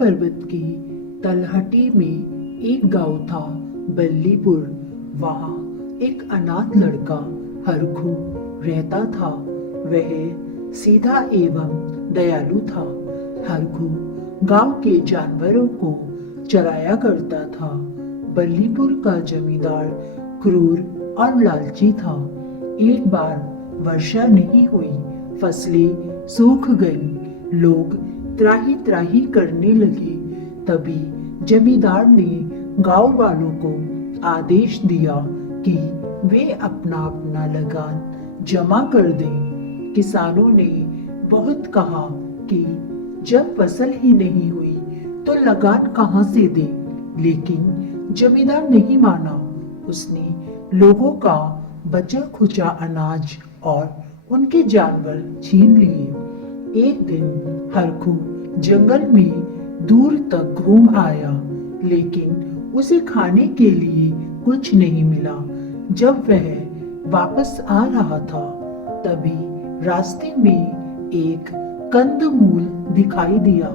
पर्वत की तलहटी में एक गांव था, बल्लीपुर। वहां एक अनाथ लड़का हरखू रहता था। वह सीधा एवं दयालु था। हरखू गांव के जानवरों को चराया करता था। बल्लीपुर का जमींदार क्रूर और लालची था। एक बार वर्षा नहीं हुई, फसलें सूख गईं, लोग त्राही त्राही करने लगे। तभी जमींदार ने गांव वालों को आदेश दिया कि वे अपना अपना लगान जमा कर दें। किसानों ने बहुत कहा कि जब फसल ही नहीं हुई तो लगान कहां से दें, लेकिन जमींदार नहीं माना। उसने लोगों का बचा खुचा अनाज और उनके जानवर छीन लिए। एक दिन हरखू जंगल में दूर तक घूम आया, लेकिन उसे खाने के लिए कुछ नहीं मिला। जब वह वापस आ रहा था, तभी रास्ते में एक कंदमूल दिखाई दिया।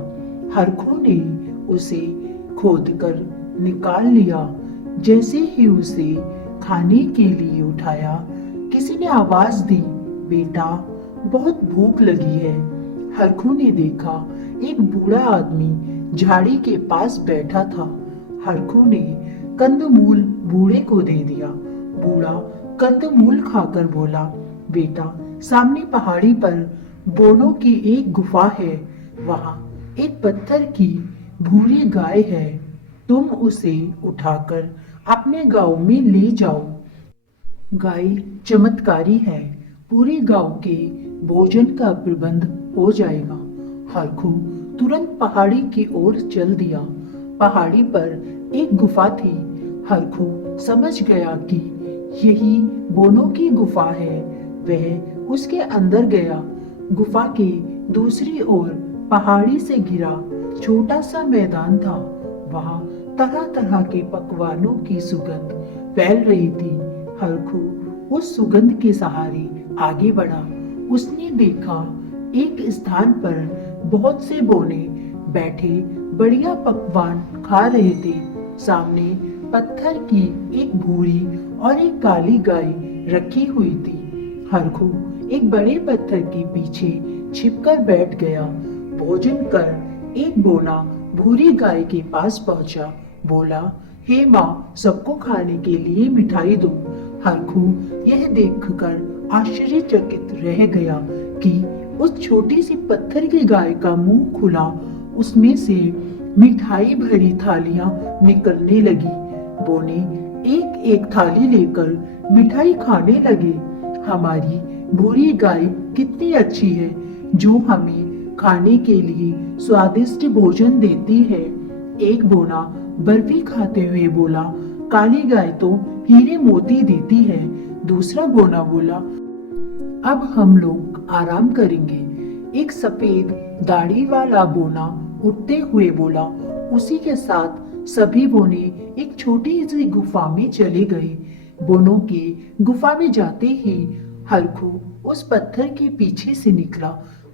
हरखू ने उसे खोदकर निकाल लिया। जैसे ही उसे खाने के लिए उठाया, किसी ने आवाज दी, बेटा, बहुत भूख लगी है। हरखू ने देखा एक बूढ़ा आदमी झाड़ी के पास बैठा था। हरखू ने कंदमूल बूढ़े को दे दिया। बूढ़ा कंदमूल खाकर बोला, बेटा, सामने पहाड़ी पर बोनों की एक गुफा है। वहां एक पत्थर की भूरी गाय है। तुम उसे उठाकर अपने गांव में ले जाओ। गाय चमत्कारी है, पूरे गांव के भोजन का प्रबंध हो जाएगा। हरखू तुरंत पहाड़ी की ओर चल दिया। पहाड़ी पर एक गुफा थी। हरखू समझ गया कि यही बोनों की गुफा है। वह उसके अंदर गया। गुफा के दूसरी ओर पहाड़ी से घिरा छोटा सा मैदान था। वहां तरह तरह के पकवानों की सुगंध फैल रही थी। हरखू उस सुगंध के सहारे आगे बढ़ा। उसने देखा एक स्थान पर बहुत से बोने बैठे बढ़िया पकवान खा रहे थे। सामने पत्थर की एक भूरी और एक काली गाय रखी हुई थी। हरखू एक बड़े पत्थर के पीछे छिपकर बैठ गया। भोजन कर एक बोना भूरी गाय के पास पहुंचा। बोला, हे माँ, सबको खाने के लिए मिठाई दो। हरखू यह देखकर आश्चर्यचकित रह गया कि उस छोटी सी पत्थर की गाय का मुंह खुला, उसमें से मिठाई भरी थालियां निकलने लगी। बोने एक एक थाली लेकर मिठाई खाने लगे। हमारी भूरी गाय कितनी अच्छी है, जो हमें खाने के लिए स्वादिष्ट भोजन देती है। एक बोना बर्फी खाते हुए बोला, काली गाय तो हीरे मोती देती है। दूसरा बोना बोला, अब हम लोग आराम करेंगे। एक सफेद दाढ़ी वाला बोना उठते हुए बोला। उसी के साथ सभी बोने एक छोटी सी गुफा में चले गए। बोनों के गुफा में जाते ही हरखू उस पत्थर के पीछे से निकला।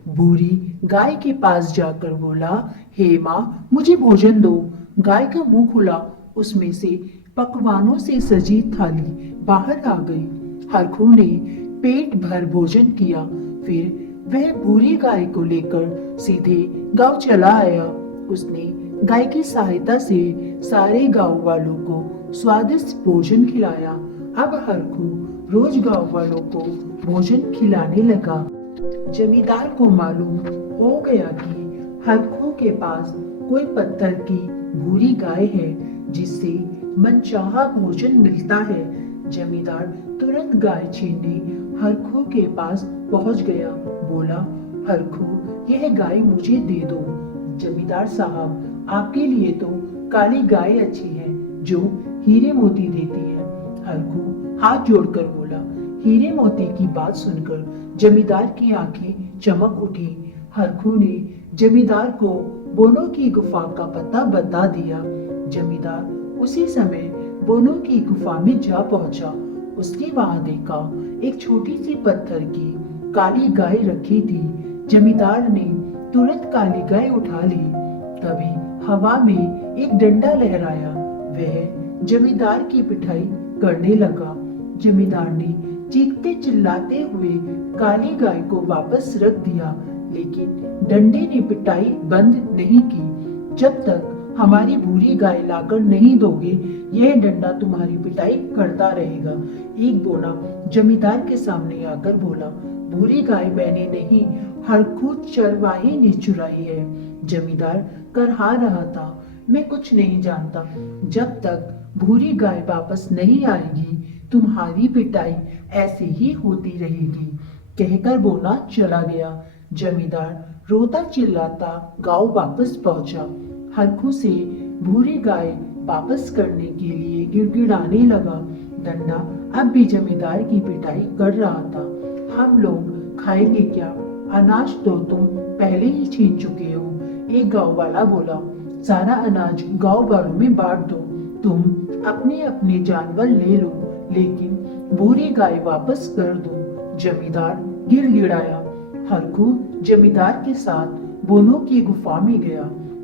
बूढ़ी गाय के पास जाकर बोला, हे माँ, मुझे भोजन दो। गाय का मुंह खुला, उसमें से पकवानों से सजी थाली बाहर आ गई। हरखू ने पेट भर भोजन किया। फिर वह बूढ़ी गाय को लेकर सीधे गांव चला आया। उसने गाय की सहायता से सारे गांव वालों को स्वादिष्ट भोजन खिलाया। अब हरखू रोज गांव वालों को भोजन खिलाने लगा। जमींदार को मालूम हो गया कि हरखू के पास कोई पत्थर की भूरी गाय है, जिससे मनचाहा भोजन मिलता है। जमींदार तुरंत गाय छीनने हरखू के पास पहुंच गया। बोला, हरखू, यह गाय मुझे दे दो। जमींदार साहब, आपके लिए तो काली गाय अच्छी है, जो हीरे मोती देती है। हरखू हाथ जोड़कर बोला। हीरे मोती की बात सुनकर जमींदार की आंखें चमक उठी। हरखू ने जमींदार को बोनों की गुफा का पता बता दिया। जमींदार उसी समय बोनों की गुफा में जा पहुंचा। उसने वहां देखा एक छोटी सी पत्थर की काली गाय रखी थी। जमींदार ने तुरंत काली गाय उठा ली। तभी हवा में एक डंडा लहराया। वह जमींदार की पिटाई करने लगा। जमींदार ने चीखते चिल्लाते हुए काली गाय को वापस रख दिया, लेकिन डंडे ने पिटाई बंद नहीं की। जब तक हमारी भूरी गाय लाकर नहीं दोगे, यह डंडा तुम्हारी पिटाई करता रहेगा। एक बोना जमींदार के सामने आकर बोला, भूरी गाय मैंने नहीं, हरखू चरवाहे ने चुराई है। जमींदार करहा रहा था, मैं कुछ नहीं जानता। जब तक भूरी गाय वापस नहीं आएगी, तुम्हारी पिटाई ऐसे ही होती रहेगी। कहकर बोना चला गया। जमींदार रोता चिल्लाता गांव वापस पहुंचा। हरखू से भूरी गाय वापस करने के लिए गिड़गिड़ाने लगा। डंडा अब भी जमींदार की पिटाई कर रहा था। हम लोग खाएंगे क्या? अनाज तो तुम पहले ही छीन चुके हो। एक गांव वाला बोला, सारा अनाज गांव वालों में बांट दो। तुम अपने अपने जानवर ले लो, लेकिन भूरी गाय वापस कर दो। जमींदार गिड़गिड़ाया। हरखू जमींदार के साथ बोनों की गुफा में गया।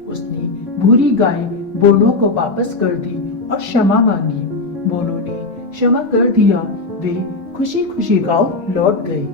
उसने भूरी गाय बोनों को वापस कर दी और क्षमा मांगी। बोनों ने क्षमा कर दिया। वे खुशी खुशी गांव लौट गए।